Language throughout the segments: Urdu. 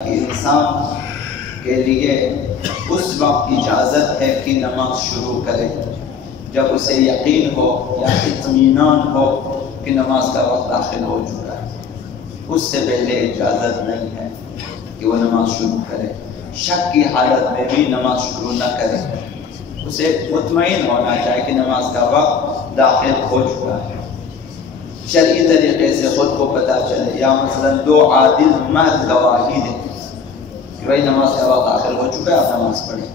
انسان کے لیے اس وقت اجازت ہے کہ نماز شروع کرے جب اسے یقین ہو یا اطمینان ہو کہ نماز کا وقت داخل ہو چکا ہے۔ اس سے پہلے اجازت نہیں ہے کہ وہ نماز شروع کرے۔ شک کی حالت میں بھی نماز شروع نہ کرے، اسے مطمئن ہونا چاہیے کہ نماز کا وقت داخل ہو چکا ہے۔ شرعی طریقے سے خود کو پتہ چلے، یا مثلا دو عادل مرد گواہی دیں کہ بھائی نماز کا وقت داخل ہو چکا ہے، آپ نماز پڑھیں۔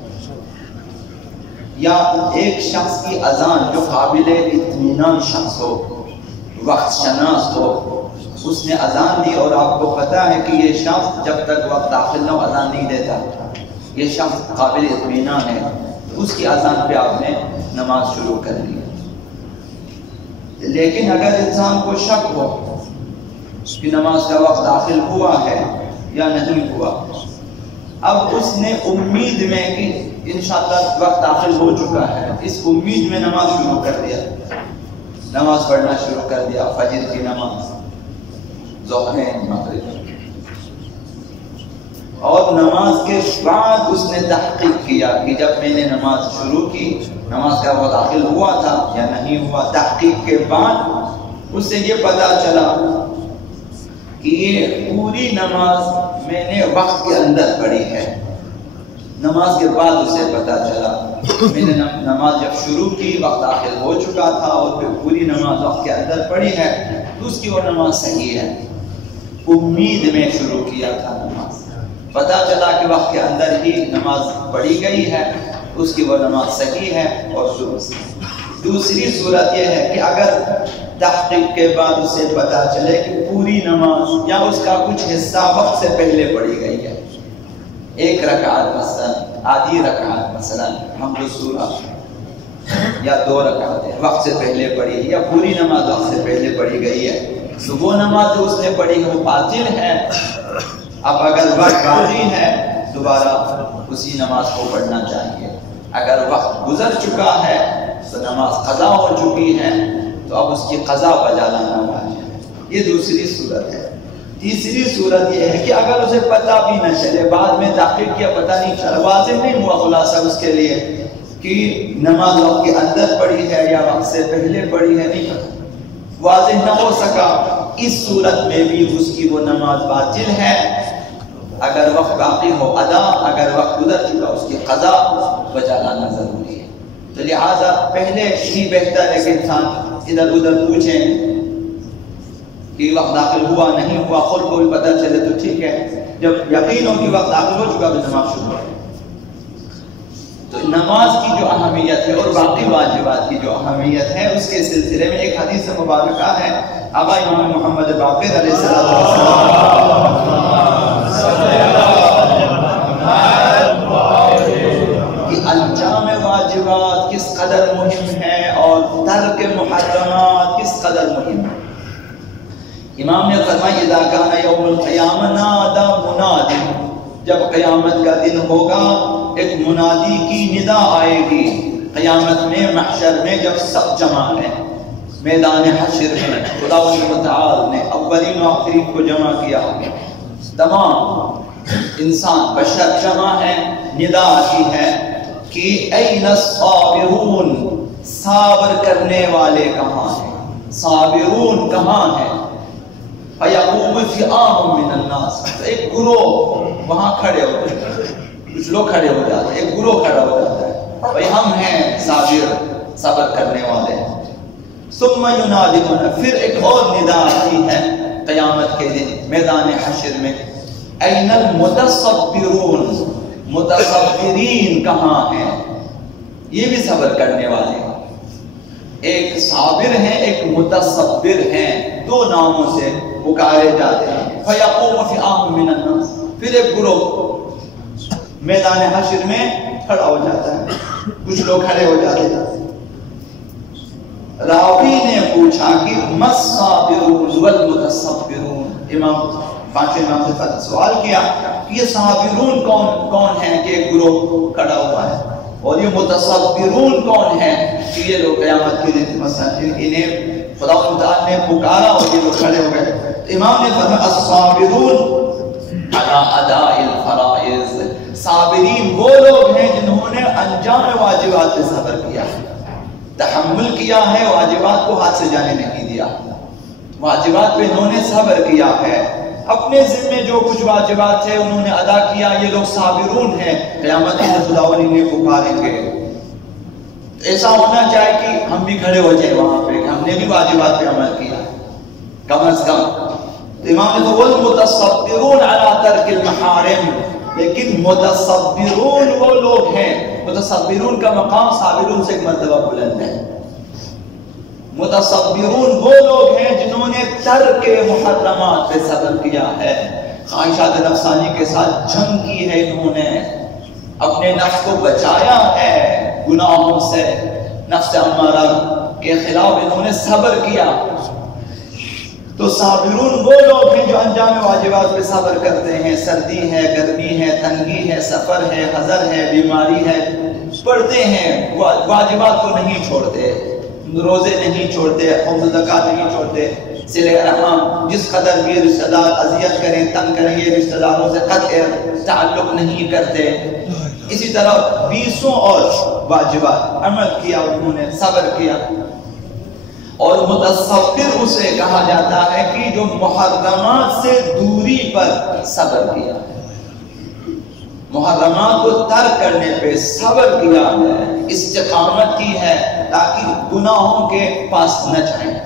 یا ایک شخص کی اذان جو قابل اطمینان شخص ہو، وقت شناس ہو، اس نے اذان دی اور آپ کو پتہ ہے کہ یہ شخص جب تک وقت داخل نہ ہو اذان نہیں دیتا، یہ شخص قابل اطمینان ہے، تو اس کی اذان پہ آپ نے نماز شروع کر لی۔ لیکن اگر انسان کو شک ہو کہ نماز کا وقت داخل ہوا ہے یا نہیں ہوا، اب اس نے امید میں کہ انشاءاللہ وقت داخل ہو چکا ہے، اس امید میں نماز شروع کر دیا، نماز پڑھنا شروع کر دیا، فجر کی نماز، ظہرین، مغرب، اور نماز کے بعد اس نے تحقیق کیا کہ جب میں نے نماز شروع کی نماز کا وقت داخل ہوا تھا یا نہیں ہوا۔ تحقیق کے بعد اس سے یہ پتہ چلا کہ یہ پوری نماز میں نے وقت کے اندر پڑھی ہے۔ نماز کے بعد اسے پتہ چلا میں نے نماز جب شروع کی وقت داخل ہو چکا تھا اور پھر پوری نماز وقت کے اندر پڑھی ہے، تو اس کی وہ نماز صحیح ہے۔ امید میں شروع کیا تھا نماز، پتہ چلا کہ وقت کے اندر ہی نماز پڑھی گئی ہے، اس کی وہ نماز صحیح ہے اور درست ہے۔ دوسری صورت یہ ہے کہ اگر تحقیق کے بعد اسے پتہ چلے کہ پوری نماز یا اس کا کچھ حصہ وقت سے پہلے پڑھی گئی ہے، ایک رکعت مثلا، آدھی رکعت مثلا حمد سورہ یا 2 رکعتیں وقت سے پہلے پڑھی ہے، یا پوری نماز وقت سے پہلے پڑھی گئی ہے، تو وہ نماز جو اس نے پڑھی ہے وہ باطل ہے۔ اب اگر وقت باقی ہے دوبارہ اسی نماز کو پڑھنا چاہیے۔ اگر وقت گزر چکا ہے تو نماز قضا ہو چکی ہے، تو اب اس کی قضا بجا لانا واجب ہے۔ یہ دوسری صورت ہے۔ تیسری صورت یہ ہے کہ اگر اسے پتہ بھی نہ چلے، بعد میں تحقیق کیا پتہ نہیں چلا، واضح نہیں ہوا خلاصہ اس کے لیے کہ نماز وقت کے اندر پڑھی ہے یا وقت سے پہلے پڑھی ہے، نہیں پتہ، واضح نہ ہو سکا، اس صورت میں بھی اس کی وہ نماز باطل ہے۔ اگر وقت باقی ہو ادا، اگر وقت گزر چکا اس کی قضا بجا لانا ضروری ہے۔ تو لہٰذا پہلے ہی بہتر ہے کہ انسان ادھر ادھر پوچھیں کہ وقت داخل ہوا نہیں ہوا، خود کو بھی پتہ چلے تو ٹھیک ہے، جب یقین ہو کہ وقت داخل ہو چکا تو نماز شروع ہے۔ تو نماز کی جو اہمیت ہے اور باقی واجبات کی جو اہمیت ہے، اس کے سلسلے میں ایک حدیث مبارکہ ہے آقا امام محمد باقر علیہ السلام کہ انجام واجبات کس قدر مہم ہے اور ترک محرمات کس قدر مہم ہے۔ امام نے فرمایا اذا کان یوم القیامہ نادى مناد، جب قیامت کا دن ہوگا ایک منادی کی ندا آئے گی۔ قیامت میں محشر میں جب سب جمع ہیں، میدان حشر میں خدا تعالی نے اولین و آخرین کو جمع کیا، تمام انسان بشر جمع ہیں، ندا آتی ہے کہ این الصابرون، صابر کرنے والے کہاں ہیں، صابرون کہاں ہیں؟ فیقوم فئام من الناس، ایک گروہ وہاں کھڑے ہوتے ہیں، کچھ لوگ کھڑے ہو جاتے ہیں، ایک گروہ کھڑا ہو جاتا ہے، بھائی ہم ہیں صابر، صبر کرنے والے ہیں۔ ثم ینادون، پھر ایک اور ندا آتی ہے قیامت کے دن میدان حشر میں، این المتصبرون، متصبرین کہاں ہیں؟ یہ بھی صبر کرنے والے ہیں، ایک صابر ہیں ایک متصبر ہیں، دو ناموں سے پکارے جاتے ہیں۔ فیقوم فئام من الناس، پھر ایک گروہ میدان حشر میں کھڑا ہو جاتا ہے، کچھ لوگ کھڑے ہو جاتے ہیں۔ راوی نے پوچھا کہ مَالصَّابِرُونَ وَالْمُتَصَبِّرُونَ، پانچویں امام سے سوال کیا کہ یہ صابرون کون ہیں کہ ایک گروہ کھڑا ہوا ہے، اور یہ متصبرون کون ہیں کہ یہ لوگ قیامت کے دن مثلا انہیں خدا تعالی نے پکارا اور یہ لوگ کھڑے ہو گئے۔ امام نے فرمایا الصابرون علی اداء الفرائض، صابرین وہ لوگ ہیں جنہوں نے انجام واجبات پہ صبر کیا ہے، تحمل کیا ہے، واجبات کو ہاتھ سے جانے نہیں دیا، واجبات پہ انہوں نے صبر کیا ہے، اپنے ذمے جو کچھ واجبات تھے انہوں نے ادا کیا، یہ لوگ صابرون ہیں، قیامت میں خداوند انہیں پکاریں گے۔ ایسا ہونا چاہے کہ ہم بھی کھڑے ہو جائیں وہاں پہ کہ ہم نے بھی واجبات پہ عمل کیا کم از کم۔ امام نے تو والمتصبرون علی ترک المحارم، لیکن متصبرون وہ لوگ ہیں، متصبرون کا مقام صابرون سے ایک مرتبہ بلند ہے۔ متصبرون وہ لوگ ہیں جنہوں نے ترک محرمات پہ صبر کیا ہے، خواہشات نفسانی کے ساتھ جنگ کی ہے، انہوں نے اپنے نفس کو بچایا ہے گناہوں سے، نفس امارہ کے خلاف انہوں نے صبر کیا۔ تو صابرون وہ لوگ ہیں جو انجام واجبات پہ صبر کرتے ہیں، سردی ہے، گرمی ہے، تنگی ہے، سفر ہے، حضر ہے، بیماری ہے، پڑھتے ہیں، واجبات کو نہیں چھوڑتے، روزے نہیں چھوڑتے، خمس زکوٰۃ نہیں چھوڑتے، صلہ رحم جس قدر بھی رشتہ دار اذیت کریں، تنگ کریں، یہ رشتہ داروں سے قطع تعلق نہیں کرتے۔ اسی طرح 20 اور واجبات عمل کیا، انہوں نے صبر کیا۔ اور متصبر اسے کہا جاتا ہے کہ جو محرمات سے دوری پر صبر کیا، محرمات کو ترک کرنے پہ صبر کیا ہے، استقامت کی ہے تاکہ گناہوں کے پاس نہ جائیں،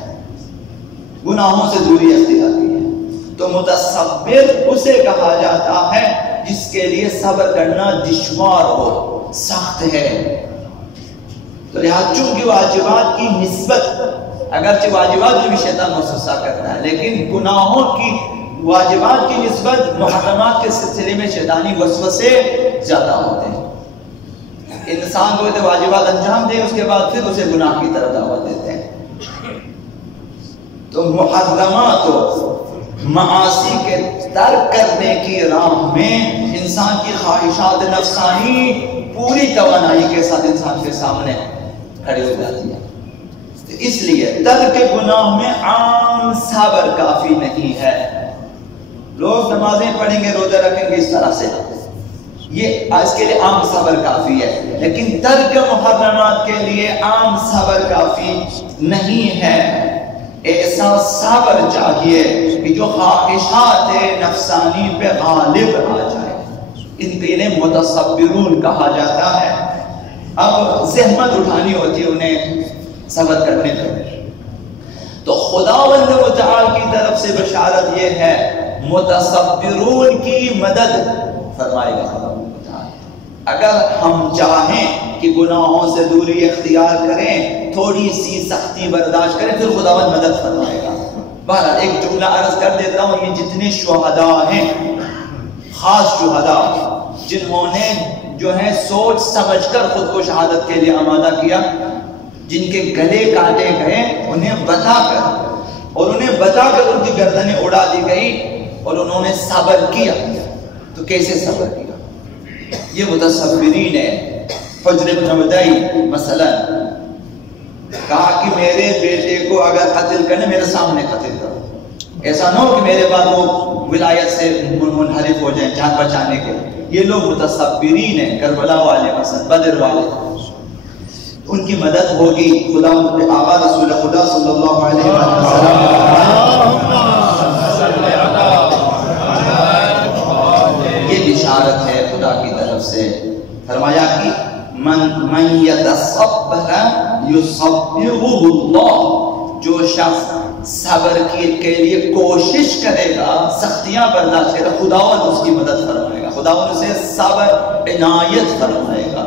گناہوں سے دوری اختیار کی ہے۔ تو متصبر اسے کہا جاتا ہے جس کے لیے صبر کرنا دشوار ہو، سخت ہے۔ تو لہٰذا چونکہ واجبات کی نسبت، اگرچہ واجبات میں بھی شیطان وسوسہ کرتا ہے، لیکن گناہوں کی واجبات کی نسبت محرمات کے سلسلے میں شیطانی وسوسے زیادہ ہوتے ہیں۔ انسان کو یہ واجبات انجام دے، اس کے بعد پھر اسے گناہ کی طرف دعوت دیتے ہیں۔ تو محرمات و معاصی کے ترک کرنے کی راہ میں انسان کی خواہشات نفسانی پوری توانائی کے ساتھ انسان کے سامنے کھڑی ہو جاتی ہے۔ اس لیے ترک گناہ میں عام صبر کافی نہیں ہے۔ لوگ نمازیں پڑھیں گے، روزہ رکھیں گے اس طرح سے، یہ اس کے لیے عام صبر کافی ہے، لیکن ترک محرمات کے لیے عام صبر کافی نہیں ہے۔ ایسا صبر چاہیے کہ جو خواہشات نفسانی پہ غالب آ جائے، ان کے لیے متصبرون کہا جاتا ہے۔ اب زحمت اٹھانی ہوتی ہے انہیں صبر کرنے پہ، تو خداوند متعال کی طرف سے بشارت یہ ہے، متصبرون کی مدد فرمائے گا خداوند متعال۔ اگر ہم چاہیں کہ گناہوں سے دوری اختیار کریں، تھوڑی سی سختی برداشت کریں، پھر خداوند مدد فرمائے گا۔ بہرحال ایک جملہ عرض کر دیتا ہوں، یہ جتنے شہداء ہیں، خاص شہداء جنہوں نے جو ہے سوچ سمجھ کر خود کو شہادت کے لیے آمادہ کیا، جن کے گلے کاٹے گئے، انہیں بتا کر ان کی گردنیں اڑا دی گئی اور انہوں نے صبر کیا، تو کیسے صبر کیا؟ یہ متصبرین ہے۔ حجر بن ودیع مثلا کہا کہ میرے بیٹے کو اگر قتل کرنے، میرے سامنے قتل کرو، ایسا نہ ہو کہ میرے بعد وہ ولایت سے منحرف ہو جائیں جان بچانے کے۔ یہ لوگ متصبرین ہیں، کربلا والے مثلا، بدر والے، ان کی مدد ہوگی۔ خدا آقا رسول خدا صلی اللہ علیہ وسلم یہ بشارت ہے خدا کی طرف سے، فرمایا کہ من یتصبر یصبرہ اللہ، جو شخص صبر کے لیے کوشش کرے گا، سختیاں برداشت کرے گا، خداوند اس کی مدد فرمائے گا، خداوند اسے صبر عنایت فرمائے گا۔